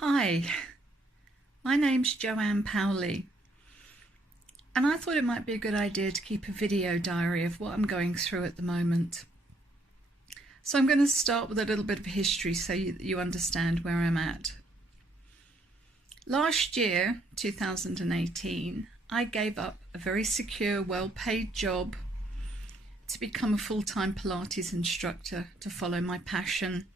Hi, my name's Joanne Powley, and I thought it might be a good idea to keep a video diary of what I'm going through at the moment. So I'm going to start with a little bit of history so you understand where I'm at. Last year, 2018, I gave up a very secure, well-paid job to become a full-time Pilates instructor to follow my passion.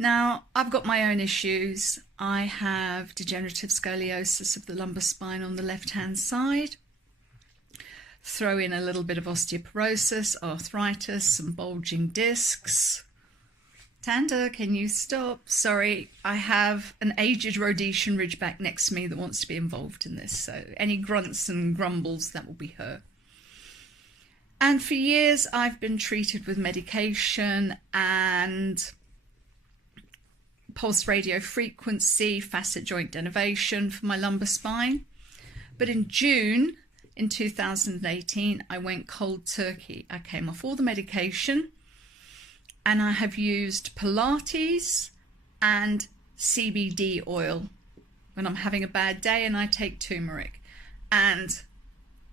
Now, I've got my own issues. I have degenerative scoliosis of the lumbar spine on the left-hand side. Throw in a little bit of osteoporosis, arthritis, some bulging discs. Tanda, can you stop? Sorry, I have an aged Rhodesian Ridgeback next to me that wants to be involved in this, so any grunts and grumbles, that will be her. And for years, I've been treated with medication and pulse radio frequency, facet joint denervation for my lumbar spine. But in June in 2018, I went cold turkey. I came off all the medication and I have used Pilates and CBD oil when I'm having a bad day, and I take turmeric. And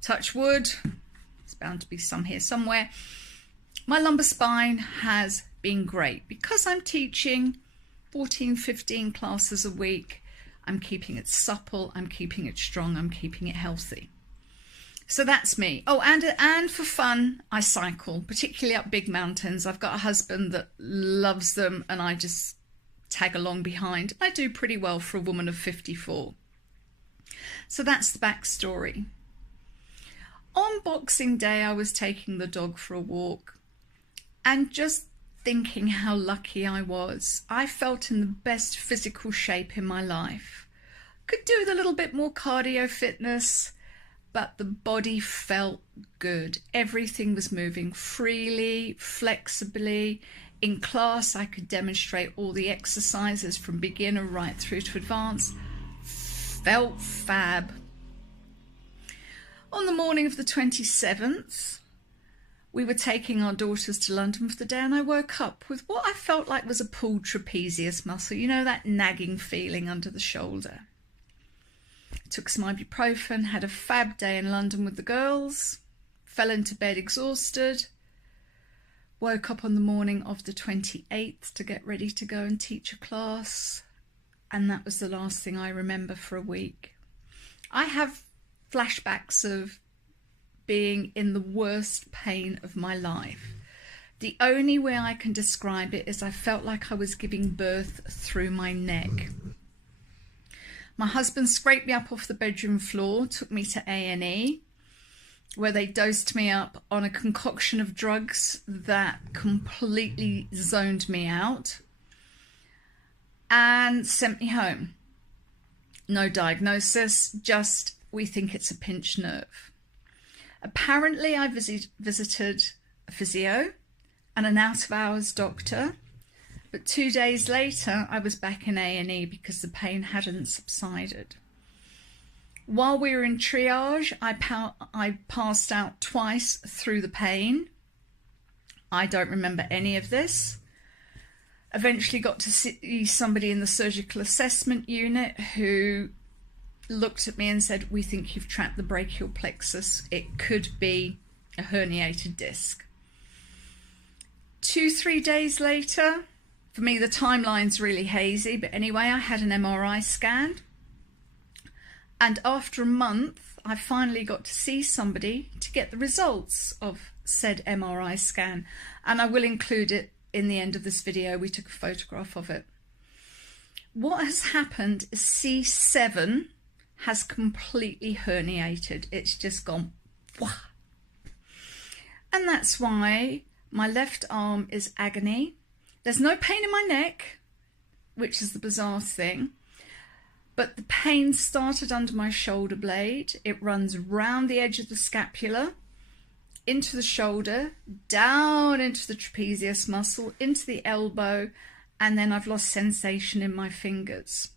touch wood, there's bound to be some here somewhere, my lumbar spine has been great because I'm teaching 14, 15 classes a week. I'm keeping it supple, I'm keeping it strong, I'm keeping it healthy. So that's me. Oh, and for fun, I cycle, particularly up big mountains. I've got a husband that loves them and I just tag along behind. I do pretty well for a woman of 54. So that's the backstory. On Boxing Day, I was taking the dog for a walk and just thinking how lucky I was. I felt in the best physical shape in my life. Could do with a little bit more cardio fitness, but the body felt good. Everything was moving freely, flexibly. In class, I could demonstrate all the exercises from beginner right through to advanced. Felt fab. On the morning of the 27th, we were taking our daughters to London for the day, and I woke up with what I felt like was a pulled trapezius muscle. You know, that nagging feeling under the shoulder. Took some ibuprofen, had a fab day in London with the girls, fell into bed exhausted, woke up on the morning of the 28th to get ready to go and teach a class, and that was the last thing I remember for a week. I have flashbacks of being in the worst pain of my life. The only way I can describe it is I felt like I was giving birth through my neck. My husband scraped me up off the bedroom floor, took me to A&E, where they dosed me up on a concoction of drugs that completely zoned me out, and sent me home. No diagnosis, just we think it's a pinched nerve. Apparently, I visited a physio and an out-of-hours doctor, but 2 days later, I was back in A&E because the pain hadn't subsided. While we were in triage, I passed out twice through the pain. I don't remember any of this. Eventually got to see somebody in the surgical assessment unit who looked at me and said, "We think you've trapped the brachial plexus. It could be a herniated disc." 2-3 days later, for me the timeline's really hazy, but anyway, I had an MRI scan, and after a month I finally got to see somebody to get the results of said MRI scan, and I will include it in the end of this video. We took a photograph of it. What has happened is C7 has completely herniated. It's just gone wah. And that's why my left arm is agony. There's no pain in my neck, which is the bizarre thing, but the pain started under my shoulder blade. It runs round the edge of the scapula, into the shoulder, down into the trapezius muscle, into the elbow, and then I've lost sensation in my fingers.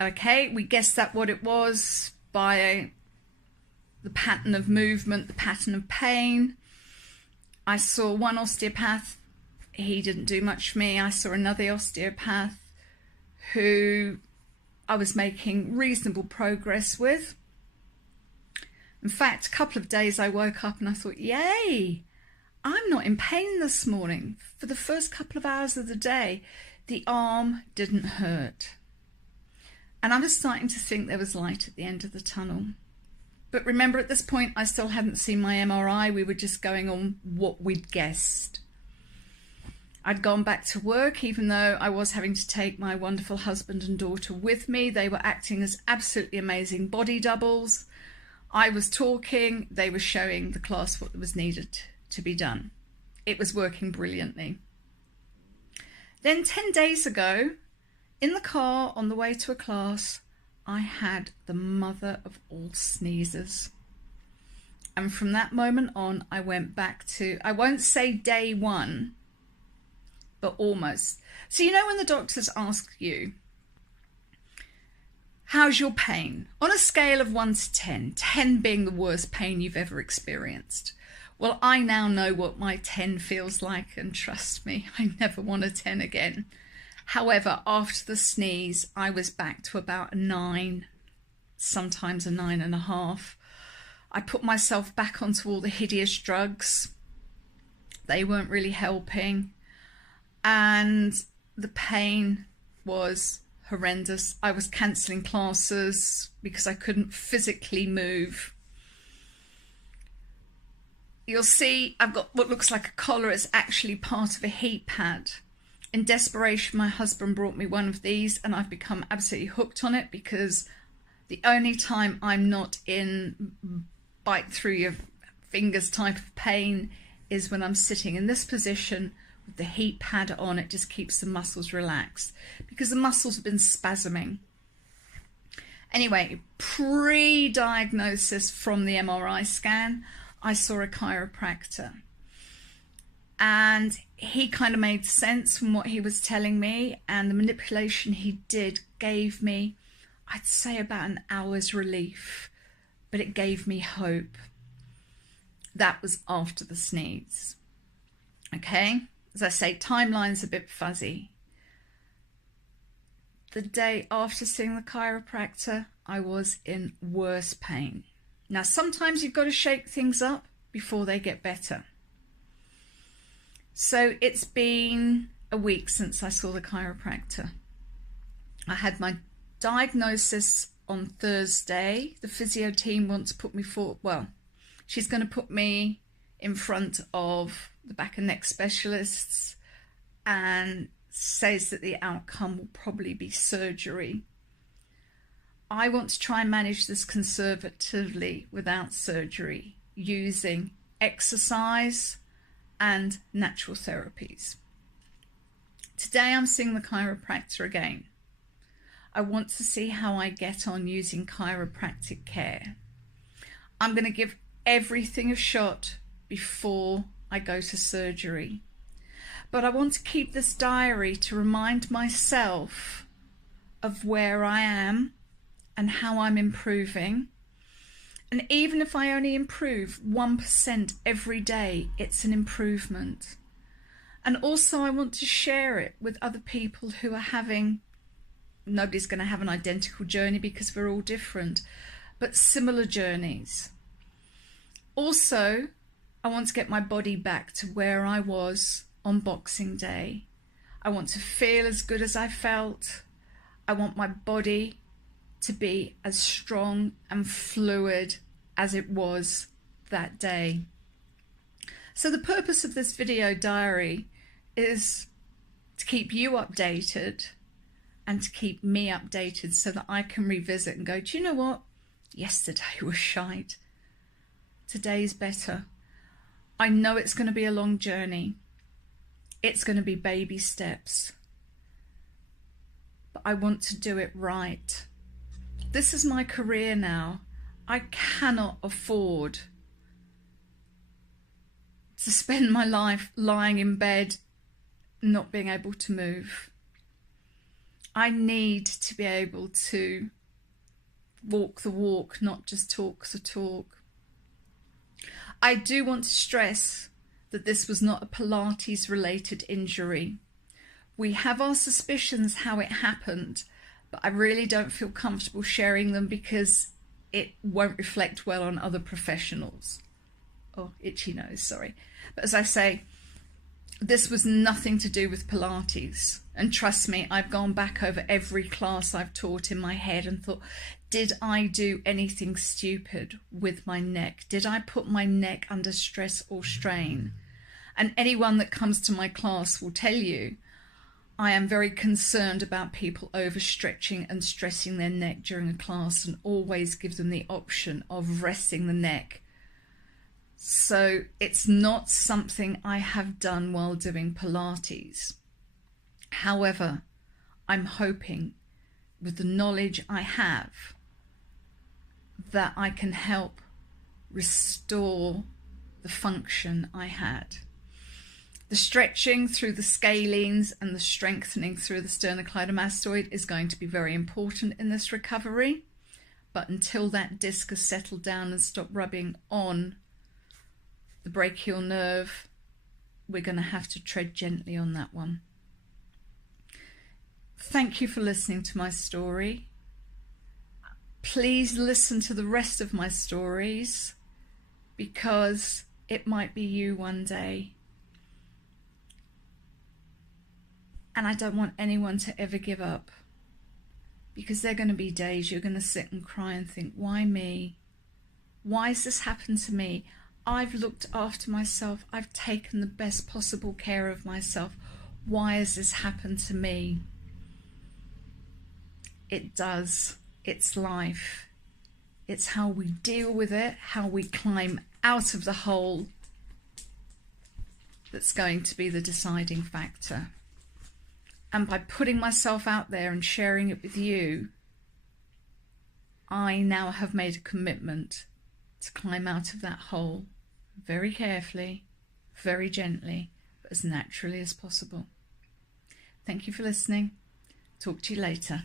Okay, we guessed that what it was by the pattern of movement, the pattern of pain. I saw one osteopath. He didn't do much for me. I saw another osteopath. who I was making reasonable progress with. In fact, a couple of days I woke up and I thought, yay, I'm not in pain this morning. For the first couple of hours of the day, the arm didn't hurt. And I was starting to think there was light at the end of the tunnel. But remember, at this point, I still hadn't seen my MRI. We were just going on what we'd guessed. I'd gone back to work, even though I was having to take my wonderful husband and daughter with me. They were acting as absolutely amazing body doubles. I was talking, they were showing the class what was needed to be done. It was working brilliantly. Then 10 days ago, in the car on the way to a class, I had the mother of all sneezes. And from that moment on, I went back to, I won't say day one, but almost. So you know when the doctors ask you, how's your pain? On a scale of 1 to 10, 10 being the worst pain you've ever experienced. Well, I now know what my 10 feels like, and trust me, I never want a 10 again. However, after the sneeze, I was back to about a 9, sometimes a 9.5. I put myself back onto all the hideous drugs. They weren't really helping. And the pain was horrendous. I was cancelling classes because I couldn't physically move. You'll see I've got what looks like a collar. It's actually part of a heat pad. In desperation, my husband brought me one of these and I've become absolutely hooked on it, because the only time I'm not in bite through your fingers type of pain is when I'm sitting in this position with the heat pad on. It just keeps the muscles relaxed because the muscles have been spasming. Anyway, pre-diagnosis from the MRI scan, I saw a chiropractor. And he kind of made sense from what he was telling me, and the manipulation he did gave me, I'd say, about an hour's relief, but it gave me hope. That was after the sneeze. Okay, as I say, timeline's a bit fuzzy. The day after seeing the chiropractor, I was in worse pain. Now, sometimes you've got to shake things up before they get better. So it's been a week since I saw the chiropractor. I had my diagnosis on Thursday. The physio team wants to put me forward. Well, she's going to put me in front of the back and neck specialists and says that the outcome will probably be surgery. I want to try and manage this conservatively without surgery, using exercise and natural therapies. Today I'm seeing the chiropractor again. I want to see how I get on using chiropractic care. I'm going to give everything a shot before I go to surgery. But I want to keep this diary to remind myself of where I am and how I'm improving. And even if I only improve 1% every day, it's an improvement. And also I want to share it with other people who are having, nobody's going to have an identical journey because we're all different, but similar journeys. Also, I want to get my body back to where I was on Boxing Day. I want to feel as good as I felt. I want my body to be as strong and fluid as it was that day. So the purpose of this video diary is to keep you updated and to keep me updated so that I can revisit and go, do you know what? Yesterday was shite. Today's better. I know it's going to be a long journey. It's going to be baby steps. But I want to do it right. This is my career now. I cannot afford to spend my life lying in bed, not being able to move. I need to be able to walk the walk, not just talk the talk. I do want to stress that this was not a Pilates related injury. We have our suspicions how it happened, but I really don't feel comfortable sharing them because it won't reflect well on other professionals. Oh, itchy nose, sorry. But as I say, this was nothing to do with Pilates. And trust me, I've gone back over every class I've taught in my head and thought, did I do anything stupid with my neck? Did I put my neck under stress or strain? And anyone that comes to my class will tell you, I am very concerned about people overstretching and stressing their neck during a class, and always give them the option of resting the neck. So it's not something I have done while doing Pilates. However, I'm hoping with the knowledge I have that I can help restore the function I had. The stretching through the scalenes and the strengthening through the sternocleidomastoid is going to be very important in this recovery. But until that disc has settled down and stopped rubbing on the brachial nerve, we're going to have to tread gently on that one. Thank you for listening to my story. Please listen to the rest of my stories, because it might be you one day. And I don't want anyone to ever give up, because there are going to be days you're going to sit and cry and think, why me? Why has this happened to me? I've looked after myself. I've taken the best possible care of myself. Why has this happened to me? It does. It's life. It's how we deal with it, how we climb out of the hole, that's going to be the deciding factor. And by putting myself out there and sharing it with you, I now have made a commitment to climb out of that hole very carefully, very gently, but as naturally as possible. Thank you for listening. Talk to you later.